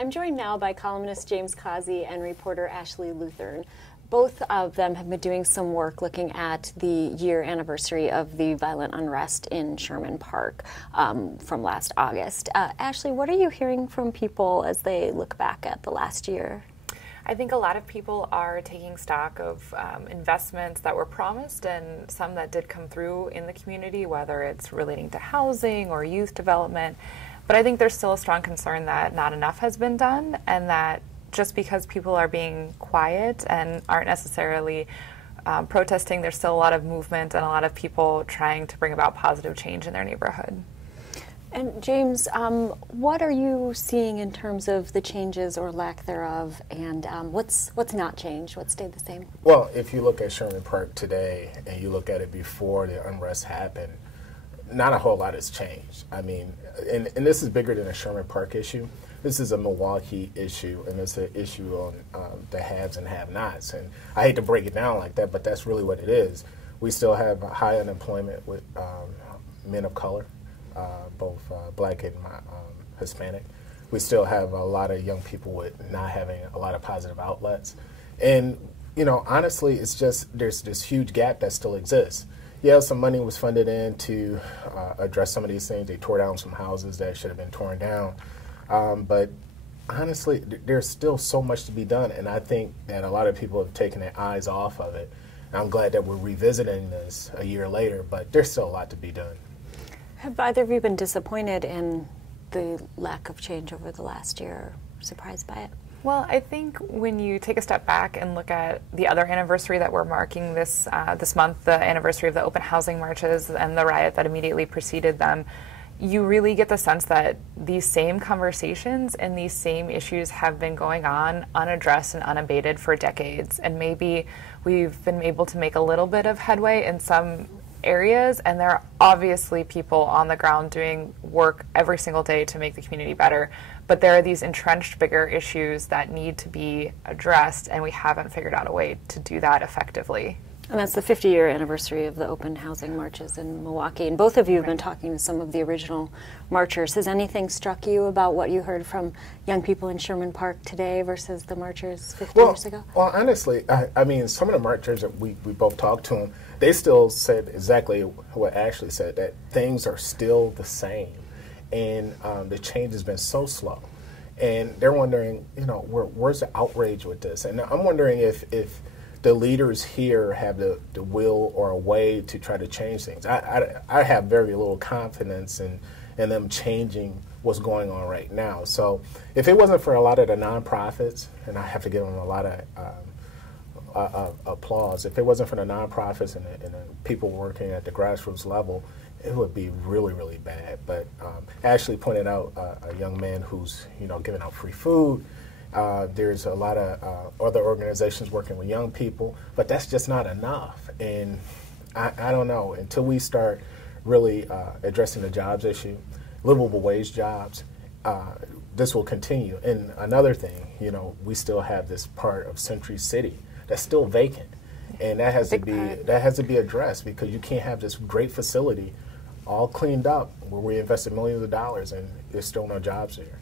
I'm joined now by columnist James Causey and reporter Ashley Luthern. Both of them have been doing some work looking at the year anniversary of the violent unrest in Sherman Park from last August. Ashley, what are you hearing from people as they look back at the last year? I think a lot of people are taking stock of investments that were promised and some that did come through in the community, whether it's relating to housing or youth development. But I think there's still a strong concern that not enough has been done, and that just because people are being quiet and aren't necessarily protesting, there's still a lot of movement and a lot of people trying to bring about positive change in their neighborhood. And James, what are you seeing in terms of the changes or lack thereof, and what's not changed, what's stayed the same? Well, if you look at Sherman Park today and you look at it before the unrest happened, not a whole lot has changed. I mean, and this is bigger than a Sherman Park issue. This is a Milwaukee issue, and it's an issue on the haves and have-nots. And I hate to break it down like that, but that's really what it is. We still have high unemployment with men of color, both black and Hispanic. We still have a lot of young people with not having a lot of positive outlets. And, you know, honestly, it's just there's this huge gap that still exists. Yeah, some money was funded in to address some of these things. They tore down some houses that should have been torn down. But honestly, there's still so much to be done, and I think that a lot of people have taken their eyes off of it. And I'm glad that we're revisiting this a year later, but there's still a lot to be done. Have either of you been disappointed in the lack of change over the last year, or surprised by it? Well, I think when you take a step back and look at the other anniversary that we're marking this month, the anniversary of the open housing marches and the riot that immediately preceded them, you really get the sense that these same conversations and these same issues have been going on unaddressed and unabated for decades. And maybe we've been able to make a little bit of headway in some areas, and there are obviously people on the ground doing work every single day to make the community better. But there are these entrenched bigger issues that need to be addressed, and we haven't figured out a way to do that effectively. And that's the 50-year anniversary of the open housing marches in Milwaukee. And both of you have been talking to some of the original marchers. Has anything struck you about what you heard from young people in Sherman Park today versus the marchers 50 years ago? Well, honestly, I mean, some of the marchers that we both talked to them, they still said exactly what Ashley said, that things are still the same. And the change has been so slow. And they're wondering, you know, where's the outrage with this? And I'm wondering if the leaders here have the will or a way to try to change things. I have very little confidence in them changing what's going on right now. So if it wasn't for a lot of the nonprofits, and I have to give them a lot of applause, if it wasn't for the nonprofits and the people working at the grassroots level, it would be really, really bad. But Ashley pointed out a young man who's, you know, giving out free food. There's a lot of other organizations working with young people, but that's just not enough. And I don't know, until we start really addressing the jobs issue, livable wage jobs, this will continue. And another thing, you know, we still have this part of Century City that's still vacant, and that has to be addressed, because you can't have this great facility all cleaned up where we invested millions of dollars and there's still no jobs there.